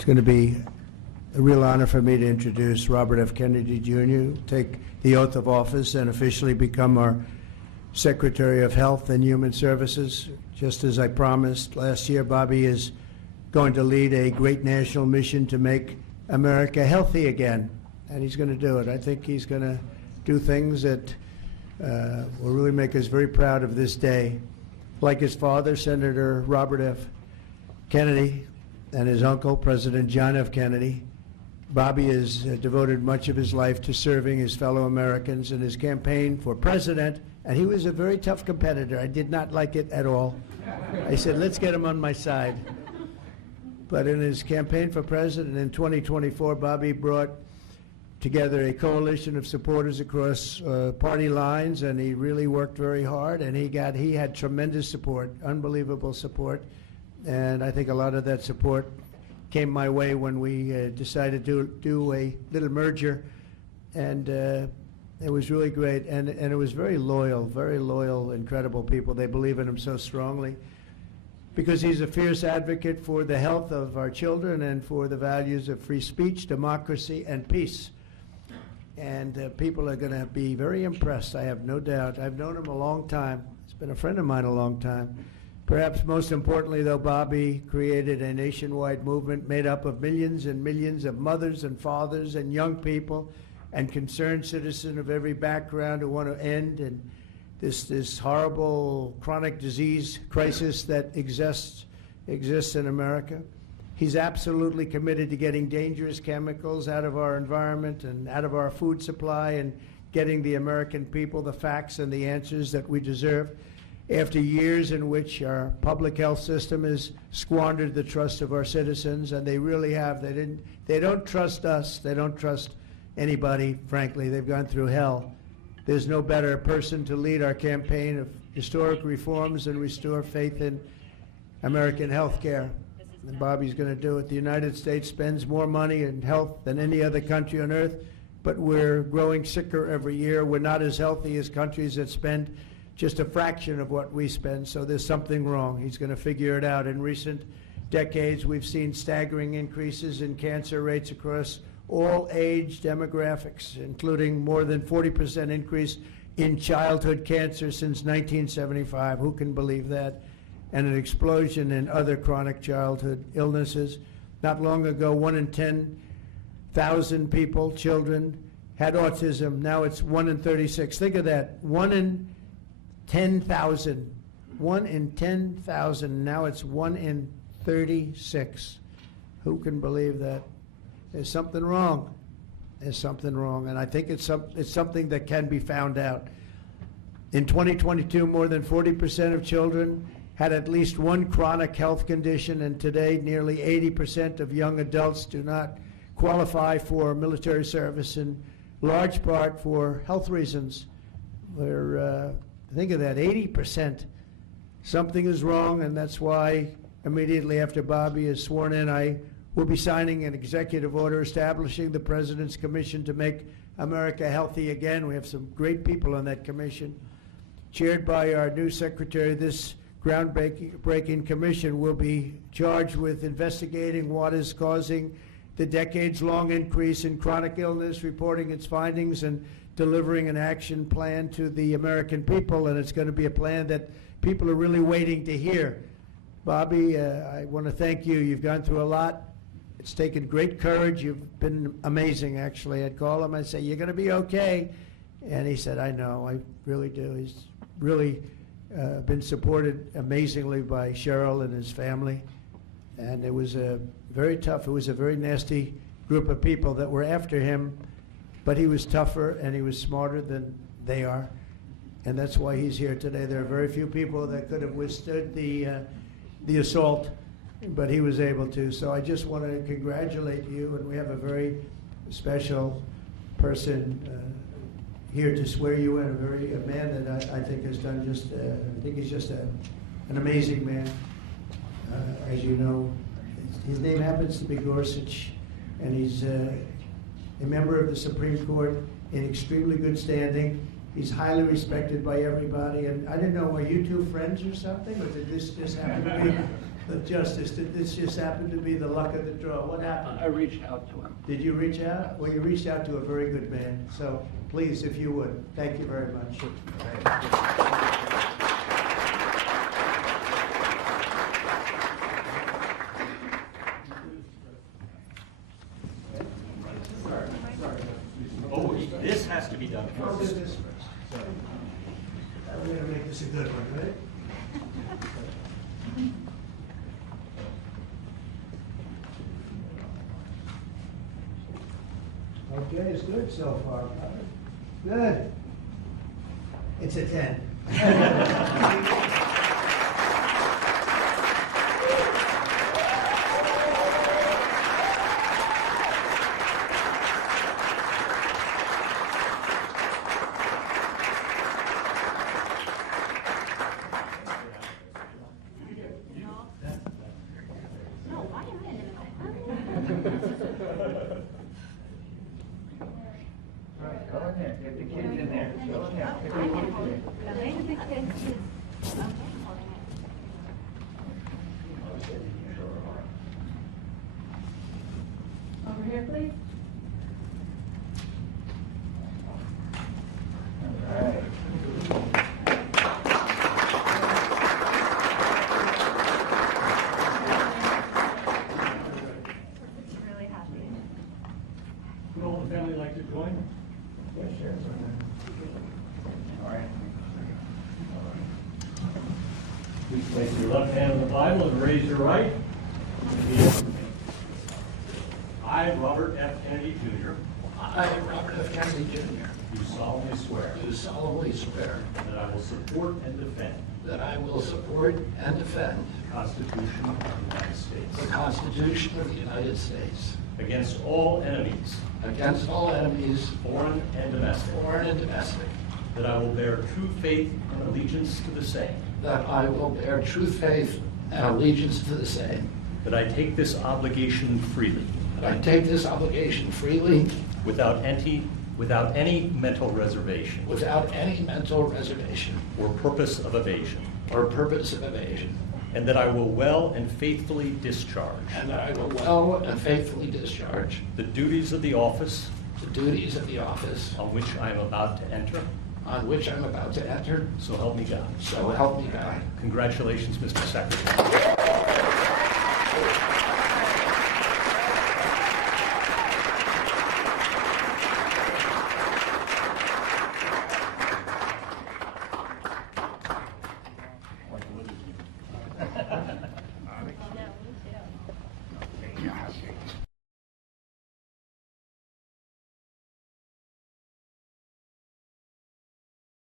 It's going to be a real honor for me to introduce Robert F. Kennedy, Jr., take the oath of office and officially become our Secretary of Health and Human Services. Just as I promised last year, Bobby is going to lead a great national mission to make America healthy again, and he's going to do it. I think he's going to do things that will really make us very proud of this day. Like his father, Senator Robert F. Kennedy, and his uncle, President John F. Kennedy, Bobby has devoted much of his life to serving his fellow Americans in his campaign for president, and he was a very tough competitor. I did not like it at all. I said, let's get him on my side. But in his campaign for president in 2024, Bobby brought together a coalition of supporters across party lines, and he really worked very hard, and he had tremendous support, unbelievable support, and I think a lot of that support came my way when we decided to do a little merger, and it was really great, and it was very loyal, incredible people. They believe in him so strongly because he's a fierce advocate for the health of our children and for the values of free speech, democracy, and peace. And people are going to be very impressed, I have no doubt. I've known him a long time. He's been a friend of mine a long time. Perhaps most importantly, though, Bobby created a nationwide movement made up of millions and millions of mothers and fathers and young people and concerned citizens of every background who want to end and this horrible chronic disease crisis that exists in America. He's absolutely committed to getting dangerous chemicals out of our environment and out of our food supply and getting the American people the facts and the answers that we deserve. After years in which our public health system has squandered the trust of our citizens, and they really have. They don't trust us. They don't trust anybody, frankly. They've gone through hell. There's no better person to lead our campaign of historic reforms and restore faith in American health care. And Bobby's going to do it. The United States spends more money in health than any other country on earth, but we're growing sicker every year. We're not as healthy as countries that spend just a fraction of what we spend, so there's something wrong. He's going to figure it out. In recent decades, we've seen staggering increases in cancer rates across all age demographics, including more than 40% increase in childhood cancer since 1975. Who can believe that? And an explosion in other chronic childhood illnesses. Not long ago, 1 in 10,000 people, children, had autism. Now it's 1 in 36. Think of that. 1 in 10,000. 1 in 10,000. Now it's 1 in 36. Who can believe that? There's something wrong. There's something wrong. And I think it's something that can be found out. In 2022, more than 40% of children had at least one chronic health condition, and today nearly 80% of young adults do not qualify for military service, in large part for health reasons. Think of that, 80%. Something is wrong, and that's why immediately after Bobby is sworn in, I will be signing an executive order establishing the President's Commission to make America healthy again. We have some great people on that commission. Chaired by our new secretary, this groundbreaking commission will be charged with investigating what is causing the decades-long increase in chronic illness, reporting its findings, and delivering an action plan to the American people, and it's going to be a plan that people are really waiting to hear. Bobby, I want to thank you. You've gone through a lot. It's taken great courage. You've been amazing, actually. I'd call him, I'd say, you're going to be okay. And he said, I know, I really do. He's really been supported amazingly by Cheryl and his family. And it was very tough. It was a very nasty group of people that were after him, but he was tougher and he was smarter than they are. And that's why he's here today. There are very few people that could have withstood the assault, but he was able to. So I just want to congratulate you, and we have a very special person here to swear you in, a man that I think has done just, I think he's just an amazing man. As you know, his name happens to be Gorsuch, and he's a member of the Supreme Court in extremely good standing. He's highly respected by everybody, and I didn't know, were you two friends or something, or did this just happen to be? But Justice, did this just happen to be the luck of the draw? What happened? I reached out to him. Did you reach out? Well, you reached out to a very good man, so please, if you would, thank you very much. Oh, this has to be done We'll do first. this first. We're gonna make this a good one, right? Okay, it's good so far, Robert. Good. It's a 10. All right, go in there, get the kids in there. Go in there. Get the kids in there. Over here, please. All right. Really happy. Would all the family like to join? Yes, sir. All right. Please place your left hand on the Bible and raise your right. Repeat after me. I, Robert F. Kennedy Jr., I, Robert F. Kennedy Jr., do solemnly swear do solemnly swear that I will support and defend that I will support and defend the Constitution of the United the States Constitution of the United States against all enemies, against all enemies, foreign and domestic, foreign and domestic, that I will bear true faith and allegiance to the same, that I will bear true faith and allegiance to the same, that I take this obligation freely, that I take this obligation freely without any mental reservation without any mental reservation or purpose of evasion, or purpose of evasion, and that I will well and faithfully discharge and that I will well and faithfully discharge the duties of the office the duties of the office on which I am about to enter. on which I'm about to enter. So help me God. So help me God. Congratulations, Mr. Secretary.